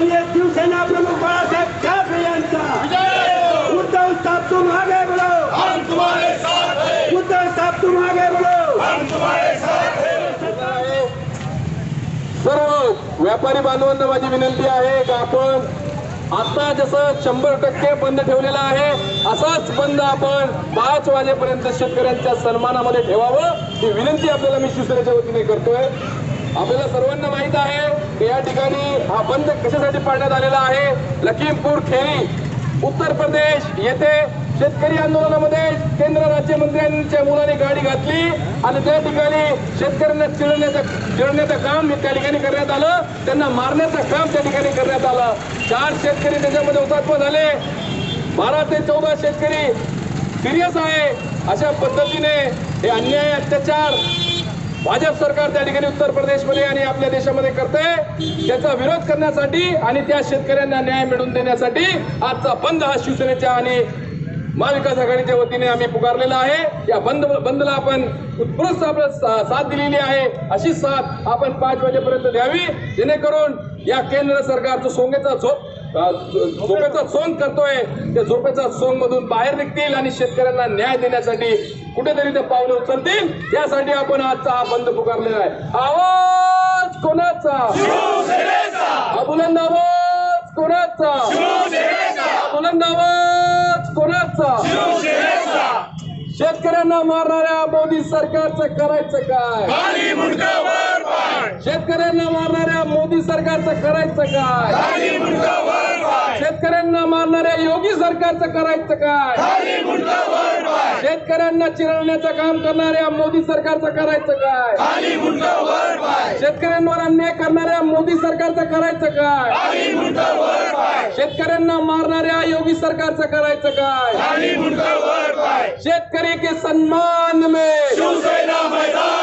आदरणीय शिवसेना प्रमुख बाळासाहेब ठाकरे यांचा उद्धव साहब तुम आगे बढ़ो, हम तुम्हारे साथ हैं, उद्धव साहब तुम आगे बढ़ो, हम तुम्हारे साथ हैं। सर्व व्यापारी बांधवांना माझी विनंती आहे की आपण आता जसं 100% बंद ठेवलेला आहे असाच बंद आपण 5 वाजेपर्यंत शेतकऱ्यांच्या सन्मानामध्ये ठेवावं ही विनंती आपल्याला मी शिवसेनेच्या वतीने करतोय। आपल्याला सर्वांना माहित आहे की या ठिकाणी हा बंद कशासाठी पाडण्यात आलेला आहे। लखीमपूर खेरी उत्तर प्रदेश येथे शेतकरी आंदोलनामध्ये केंद्र राज्यमंत्र्यांच्या मुलाने गाडी घातली आणि त्या ठिकाणी शेतकऱ्यांना चिरडण्याचं काम त्या ठिकाणी करण्यात आलं, त्यांना मारण्याचं काम त्या ठिकाणी करण्यात आलं। 4 शेतकरी त्याच्यामध्ये हुतात्मा झाले, 12 ते 14 शेतकरी सिरियस आहे। अशा पद्धतीने हे अन्याय अत्याचार भाजप सरकार त्या ठिकाणी उत्तर प्रदेशमध्ये आणि आपल्या देशामध्ये करते, त्याचा विरोध करण्यासाठी आणि त्या शेतकऱ्यांना न्याय मिळवून देण्यासाठी आजचा बंद हा शिवसेनेच्या आणि महाविकास आघाडीच्या वतीने आम्ही पुकारलेला आहे। या बंदला आपण उत्स्फूर्त साथ दिलेली आहे, अशी साथ आपण 5 वाजेपर्यंत द्यावी जेणेकरून या केंद्र सरकारचं झोपेचा सोंग करतोय त्या झोपेचा सोंग मधून बाहेर निघतील आणि शेतकऱ्यांना न्याय देण्यासाठी कुठेतरी ते पावलं उचलतील, यासाठी आपण आजचा हा बंद पुकारलेला आहे। आवाज कोणाचा? शिवसेनेचा। बुलंद आवाज कोणाचा? शिवसेनेचा। बुलंद आवाज कोणाचा? शिवसेनेचा। शेतकऱ्यांना मारणाऱ्या मोदी सरकारचं करायचं काय? खाली मुंडका वर पाय, शेतकऱ्यांना मारणाऱ्या मोदी सरकारचं करायचं काय? खाली मुंडका वर पाय, शेतकऱ्यांना मारणाऱ्या योगी सरकारचं करायचं काय? खाली मुंडका वर पाय, शेतकऱ्यांना चिरडण्याचं काम करणाऱ्या मोदी सरकारचं करायचं काय? खाली मुंडका वर पाय, शेतकऱ्यांवर अन्याय करणाऱ्या मोदी सरकारचं करायचं काय? खाली मुंडका वर पाय, शेतकऱ्यांना मारणाऱ्या योगी सरकारचं करायचं काय? खाली मुंडका वर पाय। शेतकरी के सम्मान में शिवसेना मैदान